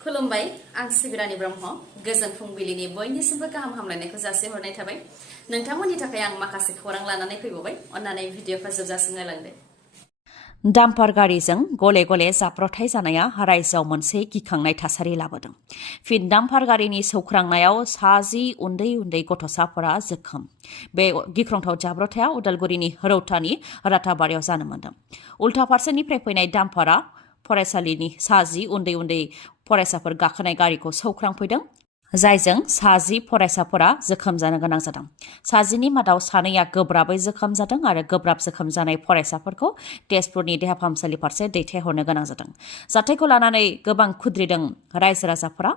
खुलुमबाय आं सिबिरानि ब्रह्म गोजोन फुंबिलिनि बयनिसिमबो गाहाम हामलायनायखौ जासिहरनाय थाबाय नोंथांमोननि थाखाय आं माखासे खौरां लानानै फैबावबाय अन्नानै भिडिअखौ जोबजासिम नायलांदो डाम्पार गारिजों गले गले जाब्रथाय जानाया रायजोआव मोनसे गिखांनाय थासारि लाबोदों। फिन डाम्पार गारिनि सौख्रांनायाव 60 उन्दै उन्दै गथ'साफोरा जोखोम। बे गिख्रंथाव जाब्रथाया उदालगुरिनि रौतानि रादाबारियाव जानो मोन्दों। उल्था फारसेनिफ्राय फैनाय डाम्पारा फरायसालिनि 60 उन्दै उन्दै फरायसाफोर गाखोनाय गारिखौ सौख्रांफैदों, जायजों 60 फरायसाफोरा जोखोम जानो गोनां जादों। 60नि मादाव सानैया गोब्राबै जोखोम जादों आरो गोब्राब जोखोम जानाय फरायसाफोरखौ तेजपुरनि देहा फाहामसालि फारसे दैथायहरनो गोनां जादों। जाथायखौ लानानै गोबां खुद्रिदों रायजो राजाफोरा।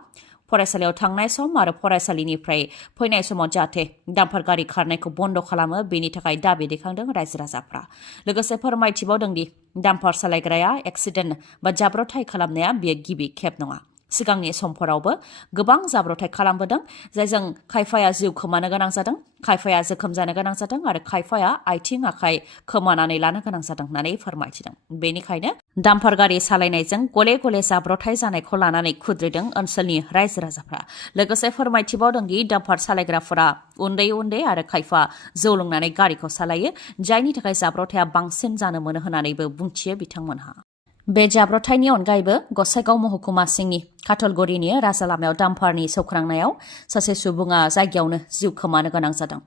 फरायसालियाव थांनाय सम आरो फरायसालिनिफ्राय फैनाय समाव जाहाथे डाम्पार गारि खारनायखौ बन्द खालामो बेनि थाखाय दाबि दैखांदों रायजो राजाफ्रा। लोगोसे फोरमायथिबावदों दि डाम्पार सालायग्राया एक्सिडेन्ट बा जाब्रथाय खालामनाया बेयो गिबि खेब नङा। सिगांनि समफोरावबो गोबां जाब्रथाय खालामबोदों, जायजों खायफाया जिउ खोमानो गोनां जादों, खायफाया जोखोम जानो गोनां जादों आरो खायफाया आथिं आखाइ खोमानानै लानो गोनां जादों होननानै फोरमायथिदों। बेनिखायनो डाम्पार गारि सालायनायजों गले गले जाब्रथाय जानायखौ लानानै खुद्रिदों ओनसोलनि रायजो राजाफ्रा। लोगोसे फोरमायथिबावदों दि डाम्पार सालायग्राफोरा उन्दै उन्दै आरो खायफा जौ लोंनानै गारिखौ सालायो, जायनि थाखाय जाब्रथाया बांसिन जानो मोनो होननानैबो बुंथियो बिथांमोनहा। बे जाब्रथायनि अनगायैबो गसाइगाव महकुमा सिंनि काटलगुरिनि राजा लामायाव डाम्पारनि सौख्रांनायाव सासे सुबुङा जायगायावनो जिउ खोमानो गोनां जादों।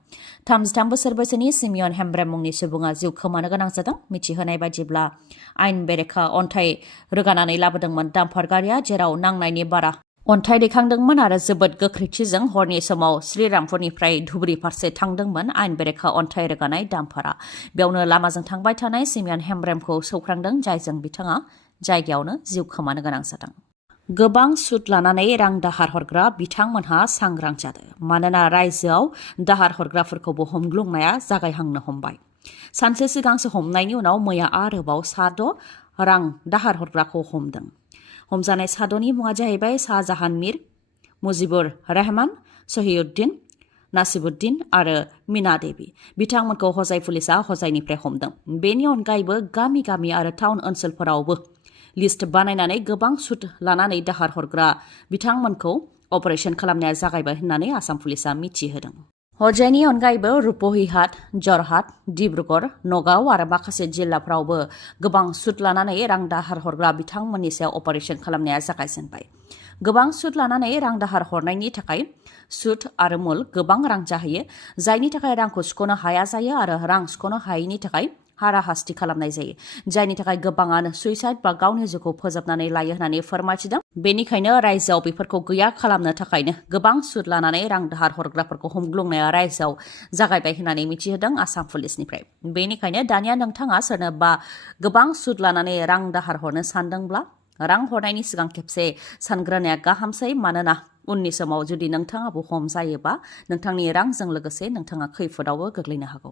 33 बोसोर बैसोनि सिमियन हेमब्रेम मुंनि सुबुङा जिउ खोमानो गोनां जादों। मिथिहोनाय बायदिब्ला आइन बेरेखा अन्थाइ रोगानानै लाबोदोंमोन डाम्पार गारिया, जेराव नांनायनि बारा अन्थाइ दैखांदोंमोन आरो जोबोद गोख्रैथिजों हरनि समाव श्रीरामपुरनिफ्राय धुबुरी फारसे थांदोंमोन आइन बेरेखा अन्थाइ रोगानाय डाम्पारा। बेयावनो लामाजों थांबाय थानाय सिमियन हेमब्रेमखौ सौख्रांदों, जायजों बिथाङा जायगायावनो जिउ खोमानो गोनां जादों। गोबां सुद लानानै रां दाहार हरग्रा बिथांमोनहा सांग्रां जादों, मानोना रायजोआव दाहार हरग्राफोरखौबो हमग्लुंनाया जागायहांनो हमबाय। सानसे सिगांसो हमनायनि उनाव मैया आरोबाव 6 रां दाहार हरग्राखौ हमदों। हमजानाय 6नि मुङा जाहैबाय शाहजाहान मिर, मुजिबुर रहमान, सहिउद्दिन, नासिबुद्दिन आरो मीना देवी। बिथांमोनखौ हजाय पुलिसा हजायनिफ्राय हमदों। बेनि अनगायैबो गामि गामि आरो टाउन ओनसोलफोरावबो लिस्ट बानायनानै गोबां सुद लानानै दाहार हरग्रा बिथांमोनखौ अपारेशन खालामनाया जागायबाय होननानै आसाम पुलिसा मिथिहोदों। हजायनि अनगायैबो रुपहिहाट, जरहाट, डिब्रुगड़, नगाव आरो माखासे जिल्लाफ्रावबो गोबां सुद लानानै रां दाहार हरग्रा बिथांमोननि सायाव अपारेशन खालामनाया जागायजेनबाय। गोबां सुद लानानै रां दाहार हरनायनि थाखाय सुद आरो मुल गोबां रां जाहैयो, जायनि थाखाय रांखौ सुख'नो हाया जायो आरो रां सुख'नो हायैनि थाखाय हाराहास्ति खालामनाय जायो, जायनि थाखाय गोबाङानो सुइसाइड बा गावनि जिउखौ फोजोबनानै लायो होननानै फोरमायथिदों। बेनिखायनो रायजोआव बेफोरखौ गैया खालामनो थाखायनो गोबां सुद लानानै रां दाहार हरग्राफोरखौ हमग्लुंनाया रायजोआव जागायबाय होननानै मिथिहोदों आसाम पुलिसनिफ्राय। बेनिखायनो दानिया नोंथाङा सोरनोबा गोबां सुद लानानै रां दाहार हरनो सानदोंब्ला रां हरनायनि सिगां खेबसे सानग्रोनाया गाहामसै, मानोना उननि समाव जुदि नोंथाङाबो हमजायोबा नोंथांनि रांजों लोगोसे नोंथाङा खैफोदावबो गोग्लैनो हागौ।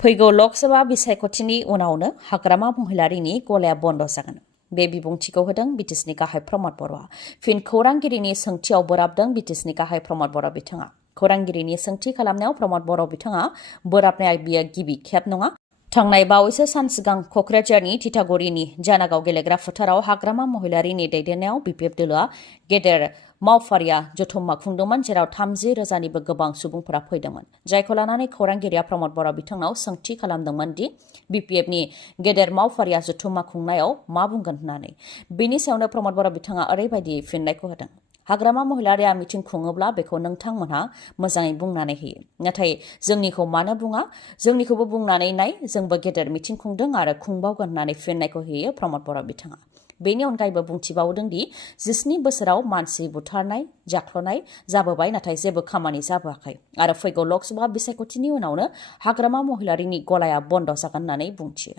फैगौ लोकसभा बिसायख'थिनि उनावनो हाग्रामा महिलारिनि गलाया बन्द जागोन। बे बिबुंथिखौ होदों बिटिसिनि गाहाय प्रमद बर'आ। फिन खौरांगिरिनि सोंथियाव बोराबदों बिटिसिनि गाहाय प्रमद बर' बिथाङा। खौरांगिरिनि सोंथि खालामनायाव प्रमद बर' बिथाङा बोराबनाया बियो गिबि खेब नङा। थांनाय बावैसो सान सिगां कक्राझारनि तितागुरिनि जानागाव गेलेग्रा फोथाराव हाग्रामा महिलारिनि दैदेननायाव बिपिएफ दोलोआ गेदेर मावफारिया जथुम्मा खुंदोंमोन, जेराव 30,000निबो गोबां सुबुंफोरा फैदोंमोन। जायखौ लानानै खौरांगिरिया प्रमद बर' बिथांनाव सोंथि खालामदोंमोन दि बिपिएफनि गेदेर मावफारिया जथुम्मा खुंनायाव मा बुंगोन होननानै। बेनि सायावनो प्रमद बर' बिथाङा ओरैबायदि फिननायखौ होदों। हाग्रामा महिलारिया मिथिं खुङोब्ला बेखौ नोंथांमोनहा मोजाङै बुंनानै होयो, नाथाय जोंनिखौ मानो बुङा? जोंनिखौबो बुंनानै नाय, जोंबो गेदेर मिथिं खुंदों आरो खुंबावगोन होननानै फिननायखौ होयो प्रमद बर' बिथाङा। बेनि अनगायैबो बुंथिबावदों दि 17 बोसोराव मानसि बुथारनाय, जाख्ल'नाय जाबोबाय, नाथाय जेबो खामानि जाबोआखै आरो फैगौ लोकसभा बिसायख'थिनि उनावनो हाग्रामा महिलारिनि गलाया बन्द जागोन होननानै बुंथियो।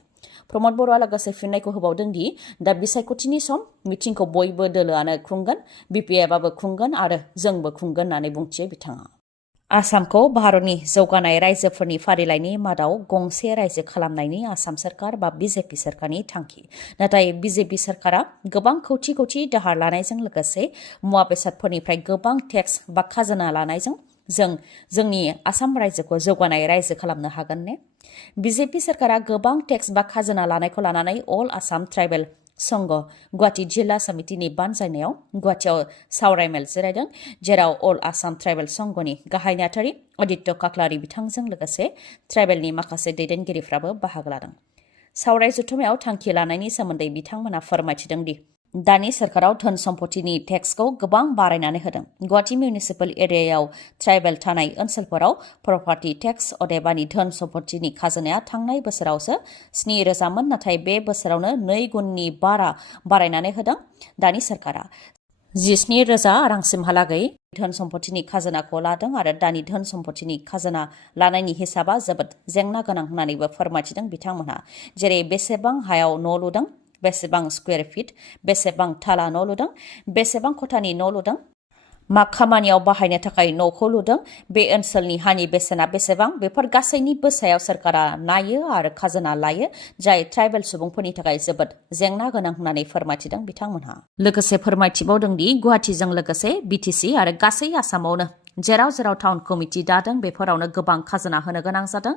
प्रमद बर'आ लोगोसे फिननायखौ होबावदों दि दा बिसायख'थिनि सम, मिथिंखौ बयबो दोलोआनो खुंगोन, बिपिएफआबो खुंगोन आरो जोंबो खुंगोन होननानै बुंथियो बिथाङा। आसामखौ भारतनि जौगानाय रायजोफोरनि फारिलाइनि मादाव गंसे रायजो खालामनायनि आसाम सोरखार बा बिजेपि सोरखारनि थांखि। नाथाय बिजेपि सोरखारा गोबां कौटि कौटि दाहार लानायजों लोगोसे मुवा बेसादफोरनिफ्राय गोबां टेक्स बा खाजोना लानायजों जोंनि आसाम रायजोखौ जौगानाय रायजो खालामनो हागोन ने? बिजेपि सोरखारा गोबां टेक्स बा खाजोना लानायखौ लानानै अल आसाम ट्राइबेल संघ गुवाहाटी जिल्ला समितिनि बानजायनायाव गुवाहाटियाव सावरायमेल जिरायदों, जेराव अल आसाम ट्राइबेल संघनि गाहाय नेहाथारि आदित्य काक्लारि बिथांजों लोगोसे ट्राइबेलनि माखासे दैदेनगिरिफ्राबो बाहागो लादों। सावराय जथुमायाव थांखि लानायनि सोमोन्दै बिथांमोना फोरमायथिदों दि दानि सरकाराव धोन सम्पतिनि टेक्सखौ गोबां बारायनानै होदों। गुवाहाटी मिउनिसिपेल एरियायाव ट्राइबेल थानाय ओनसोलफोराव प्रपार्टी टेक्स अदेबानि धोन सम्पतिनि खाजोनाया थांनाय बोसोरावसो 7,000मोन, नाथाय बे बोसोरावनो 2 गुननि बारा बारायनानै होदों दानि सरकारा। 17,000 रांसिमहालागै धोन सम्पतिनि खाजोनाखौ लादों आरो दानि धोन सम्पतिनि खाजोना लानायनि हिसाबा जोबोद जेंना गोनां होननानैबो फोरमायथिदों बिथांमोनहा। जेरै बेसेबां हायाव न' लुदों, बेसेबां स्कुवेर फिट, बेसेबां थाला न' लुदों, बेसेबां खथानि न' लुदों, मा खामानियाव बाहायनो थाखाय न'खौ लुदों, बे ओनसोलनि हानि बेसेना बेसेबां, बेफोर गासैनिबो सायाव सरकारा नायो आरो खाजोना लायो, जाय ट्राइबेल सुबुंफोरनि थाखाय जोबोद जेंना गोनां होननानै फोरमायथिदों बिथांमोनहा। लोगोसे फोरमायथिबावदों दि गुवाहाटीजों लोगोसे बिटिसि आरो गासै आसामावनो जेराव जेराव टाउन कमिटि दादों बेफोरावनो गोबां खाजोना होनो गोनां जादों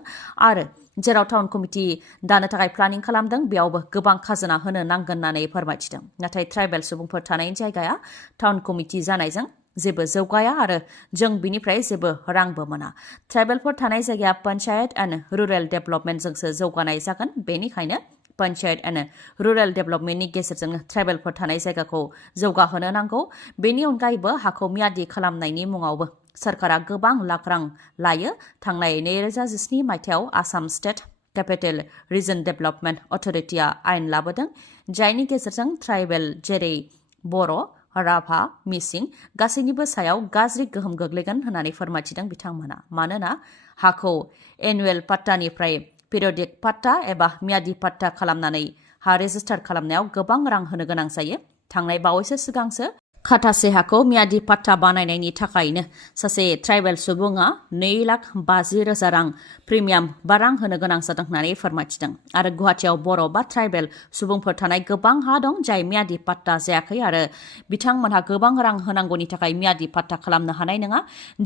आरो जेराव टाउन कमिटि दानो थाखाय प्लानिं खालामदों बेयावबो गोबां खाजोना होनो नांगोन होननानै फोरमायथिदों। नाथाय ट्राइबेल सुबुंफोर थानायनि जायगाया टाउन कमिटि जानायजों जेबो जौगाया आरो जों बिनिफ्राय जेबो रांबो मोना। ट्राइबेलफोर थानाय जायगाया पन्चायत एन्ड रुरेल डेभेलपमेन्टजोंसो जौगानाय जागोन, बेनिखायनो पन्चायत एन्ड रुरेल डेभेलपमेन्टनि गेजेरजों ट्राइबेलफोर थानाय जायगाखौ जौगाहोनो नांगौ। बेनि अनगायैबो हाखौ मियादि खालामनायनि मुङावबो सरकारा गोबां लाख रां लायो। थांनाय 2017 मायथाइयाव Assam state capital region development अथरिटिया आयेन लाबोदों, जायनि गेजेरजों ट्राइबेल जेरै बर', राभा, मिसिं गासैनिबो सायाव गाज्रि गोहोम गोग्लैगोन होननानै फोरमायथिदों बिथांमोना। मानोना हाखौ एनुवेल पाट्टानिफ्राय पिरियडिक पाट्टा एबा मियादि पाट्टा खालामनानै हा रेजिस्टार खालामनायाव गोबां रां होनो गोनां जायो। थांनाय बावैसो सिगांसो खाथासे हाखौ मियादि पाट्टा बानायनायनि थाखायनो सासे ट्राइबेल सुबुङा 2,50,000 रां प्रिमियाम बा रां होनो गोनां जादों होननानै फोरमायथिदों। आरो गुवाहाटियाव बर' बा ट्राइबेल सुबुंफोर थानाय गोबां हा दं जाय मियादि पाट्टा जायाखै आरो बिथांमोनहा गोबां रां होनांगौनि थाखाय मियादि पाट्टा खालामनो हानाय नङा,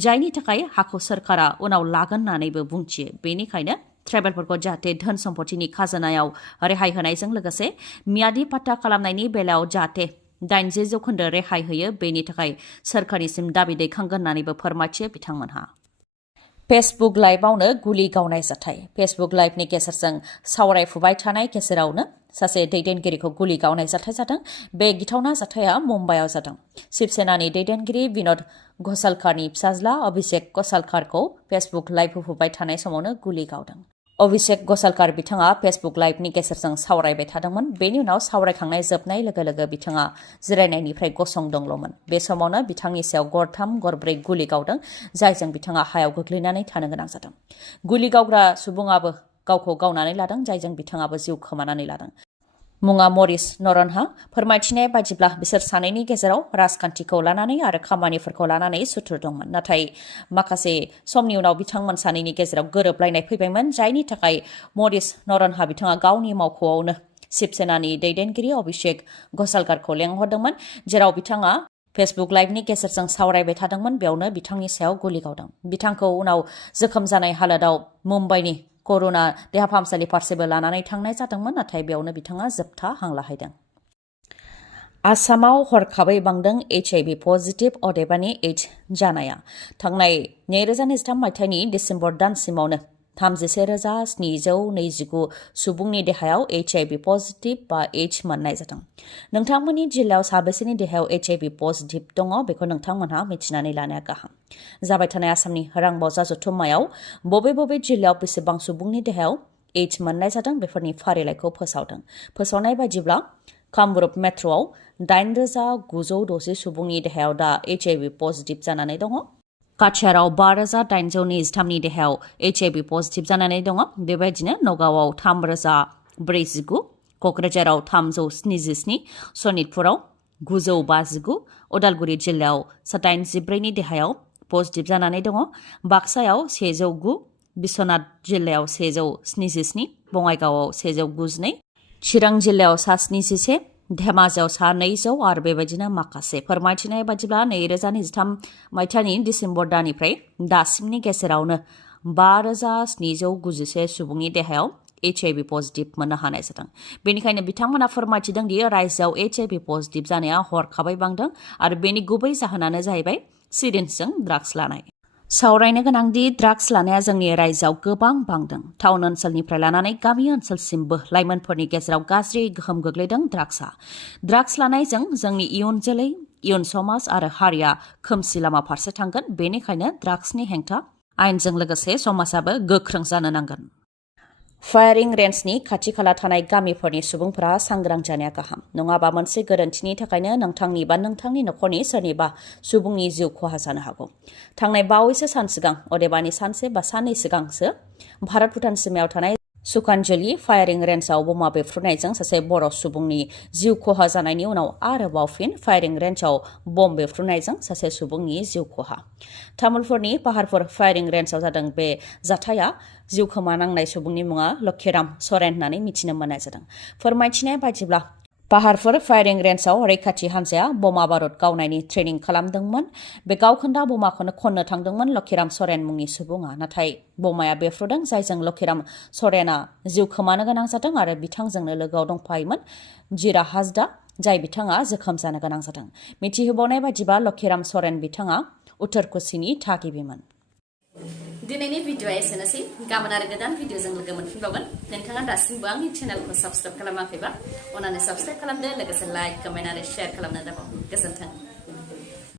जायनि थाखाय हाखौ सरकारा उनाव लागोन होननानैबो बुंथियो। बेनिखायनो ट्राइबेलफोरखौ जाहाथे धोन सम्पतिनि खाजोनायाव रेहाय होनायजों लोगोसे मियादि पाट्टा खालामनायनि बेलायाव जाहाथे 80% रेहाय होयो, बेनि थाखाय सोरखारनिसिम दाबि दैखांगोन होननानैबो फोरमायथियो बिथांमोनहा। फेसबुक लाइभआवनो गुलि गावनाय जाथाय। फेसबुक लाइभनि गेजेरजों सावरायफुबाय थानाय गेजेरावनो सासे दैदेनगिरिखौ गुलि गावनाय जाथाय जादों। बे गिथावना जाथाया मुम्बाइआव जादों। शिबसेनानि दैदेनगिरि विन'द घ'सालकारनि फिसाज्ला अभिषेक घ'सालकारखौ फेसबुक लाइभ होफुबाय थानाय समावनो गुलि गावदों। अभिषेक घ'सालकार बिथाङा फेसबुक लाइभनि गेजेरजों सावरायबाय थादोंमोन। बेनि उनाव सावरायखांनाय जोबनाय लोगो लोगो बिथाङा जिरायनायनिफ्राय गसंदोंल'मोन। बे समावनो बिथांनि सायाव गरथाम गरब्रै गुलि गावदों, जायजों बिथाङा हायाव गोग्लैनानै थानो गोनां जादों। गुलि गावग्रा सुबुङाबो गावखौ गावनानै लादों, जायजों बिथाङाबो जिउ खोमानानै लादों। मुङा मरिस नरनहा। फोरमायथिनाय बायदिब्ला बिसोर सानैनि गेजेराव राजखान्थिखौ लानानै आरो खामानिफोरखौ लानानै सुथुर दंमोन। नाथाय माखासे समनि उनाव बिथांमोन सानैनि गेजेराव गोरोबलायनाय फैबायमोन, जायनि थाखाय मरिस नरनहा बिथाङा गावनि मावख'आवनो शिबसेनानि दैदेनगिरि अभिषेक घ'सालकारखौ लेंहरदोंमोन, जेराव बिथाङा फेसबुक लाइभनि गेजेरजों सावरायबाय थादोंमोन। बेयावनो बिथांनि सायाव गुलि गावदों। बिथांखौ उनाव जोखोम जानाय हालोदाव मुम्बाइनि करुणा देहा फाहामसालि फारसेबो लानानै थांनाय जादोंमोन, नाथाय बेयावनो बिथाङा जोबथा हां लाहैदों। आसामाव हरखाबै बांदों HIV पजिटिभ अदेबानि एड्स जानाया। थांनाय 2023 मायथाइनि डिसेम्बर दानसिमावनो 31,729 सुबुंनि देहायाव HIV पजिटिभ बा एड्स मोननाय जादों। नोंथांमोननि जिल्लायाव साबेसेनि देहायाव HIV पजिटिभ दङ बेखौ नोंथांमोनहा मिथिनानै लानाया गाहाम। जाबाय थानाय आसामनि रांबावजा जथुम्मायाव बबे बबे जिल्लायाव बेसेबां सुबुंनि देहायाव एड्स मोननाय जादों बेफोरनि फारिलाइखौ फोसावदों। फोसावनाय बायदिब्ला कामरुप मेट्र'आव 8,960 सुबुंनि देहायाव दा HIV पजिटिभ जानानै दङ। काछाराव 5,823 नि देहायाव HIV पजिटिभ जानानै दङ। बेबायदिनो नगावआव 3,049, क'क्राझाराव 377, सनितपुराव 959, उदालगुरि जिल्लायाव 87 नि देहायाव पजिटिभ जानानै दङ। बाक्सायाव 109, बिश्वनाथ जिल्लायाव 177, बङाइगावआव 192, चिरां जिल्लायाव 77, धेमाजियाव 200 आरो बेबायदिनो माखासे। फोरमायथिनाय बायदिब्ला 2023 मायथाइनि डिसेम्बर दाननिफ्राय दासिमनि गेजेरावनो 5,791 सुबुंनि देहायाव HIV पजिटिभ मोननो हानाय जादों। बेनिखायनो बिथांमोना फोरमायथिदों दि रायजोआव HIV पजिटिभ जानाया हरखाबै बांदों आरो बेनि गुबै जाहोनानो जाहैबाय सिरिन्जजों ड्राग्स लानाय। सावरायनो गोनांदि ड्राग्स लानाया जोंनि रायजोआव गोबां बांदों। टाउन ओनसोलनिफ्राय लानानै गामि ओनसोलसिमबो लाइमोनफोरनि गेजेराव गाज्रि गोहोम गोग्लैदों ड्राग्सआ। ड्राग्स लानायजों जोंनि इयुन जोलै, इयुन समाज आरो हारिया खोमसि लामा फारसे थांगोन। बेनिखायनो ड्राग्सनि हेंथा आयेनजों लोगोसे समाजाबो गोख्रों जानो नांगोन। फायारिं रेन्जनि खाथि खाला थानाय गामिफोरनि सुबुंफोरा सांग्रां जानाया गाहाम। नङाबा मोनसे गोरोन्थिनि थाखायनो नोंथांनि बा नोंथांनि नखरनि सोरनिबा सुबुंनि जिउ खहा जानो हागौ। थांनाय बावैसो सान सिगां, अदेबानि सानसे बा साननै सिगांसो भारत भुटान सिमायाव थानाय सुखानजलि फायारिं रेन्जआव बमा बेफ्रुनायजों सासे बर' सुबुंनि जिउ खहा जानायनि उनाव आरोबाव फिन फायारिं रेन्जआव बम बेफ्रुनायजों सासे सुबुंनि जिउ खहा। तामुलपुरनि पाहारपुर फायारिं रेन्जआव जादों बे जाथाया। जिउ खोमानांनाय सुबुंनि मुङा लक्षीराम सरेन होननानै मिथिनो मोननाय जादों। फोरमायथिनाय बायदिब्ला पाहारपुर फायारिं रेन्जआव रैखाथि हान्जाया बमा बारुद गावनायनि ट्रेनिं खालामदोंमोन। बे गावखोन्दा बमाखौनो खननो थांदोंमोन लक्षीराम सरेन मुंनि सुबुङा। नाथाय बमाया बेफ्रुदों, जायजों लक्षीराम सरेना जिउ खोमानो गोनां जादों आरो बिथांजोंनो लोगोआव दंफायोमोन जिरा हाजदा, जाय बिथाङा जोखोम जानो गोनां जादों। मिथिहोबावनाय बायदिबा लक्षीराम सरेन बिथाङा उत्तर कुचिनि थागिबिमोन। दिनैनि भिडिअ'आ एसेनोसै। गाबोन आरो गोदान भिडिअ'जों लोगो मोनफिनबावगोन। नोंथाङा दासिमबो आंनि चेनेलखौ साबस्क्राइब खालामाखैबा अन्नानै साबस्क्राइब खालामदो, लोगोसे लाइक, कमेन्ट आरो शेयार खालामनो दाबाव। गोजोन्थों।